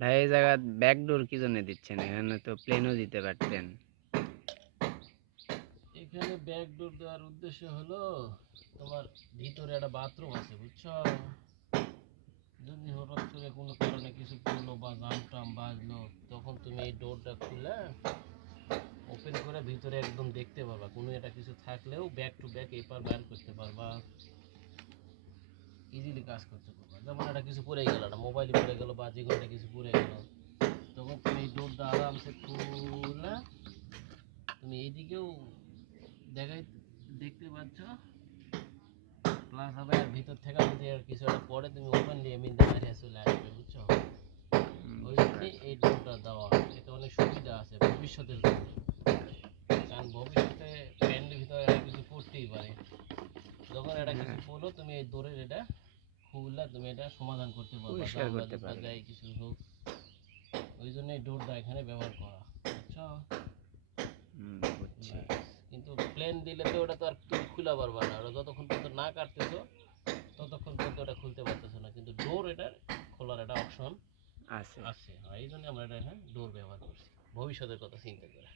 ভাই এই জায়গা ব্যাকডোর কি জন্য দিচ্ছেন? এখানে তো প্লেনও দিতে পারতেন। এখানে ব্যাক ডোর দেওয়ার উদ্দেশ্য হলো তোমার ভিতরে একটা বাথরুম আছে, বুঝছো? যদি হঠাৎ করে কোনো কারণে কিছু করলো বা গান টাম বাজলো, তখন তুমি এই ডোরটা খুলে ওপেন করে ভিতরে একদম দেখতে পারবা। কোনো একটা কিছু থাকলেও ব্যাক টু ব্যাক এপার বের করতে পারবা, ইজিলি কাজ করতে পারবা। যেমন একটা কিছু পড়ে গেল, একটা মোবাইল পড়ে গেল বা যে কোনো একটা কিছু পড়ে গেল, তখন তুমি এই ডোরটা আরামসে খুলে তুমি এইদিকেও দেখাই দেখতে পাচ্ছ, প্লাস হবে আর ভিতর থেকে যদি আর কিছু একটা পড়ে তুমি ওপেনলি এমনিতে বাইরে চলে আসবে, বুঝছো? ওই জন্যই এই ডোরটা দেওয়া। এতে অনেক সুবিধা আছে ভবিষ্যতের জন্য, কারণ ভবিষ্যতে প্যান্টের ভিতরে একটা কিছু পড়তেই পারে। যখন একটা কিছু পড়লো, তুমি এই ডোরের এটা খুললে তুমি এটা সমাধান করতে পারবা, পরিষ্কার জানলা করতে জুতা পারবে। যাই কিছু হোক। ওই জন্য এই ডোরটা এখানে ব্যবহার করা, বুঝছো? বুঝছি। ব্যাস। কিন্তু প্লেন দিলে তো ওটা তো আর তুমি খুলে পারবা না, ওটা যতক্ষণ পর্যন্ত না কাটতেছো ততক্ষণ পর্যন্ত ওটা খুলতে পারতেছো না। কিন্তু ডোর এটার খোলার একটা অপশন আছে। আছে, এই জন্য আমরা এটা এখানে ডোর ব্যবহার করছি ভবিষ্যতের কথা চিন্তা করে।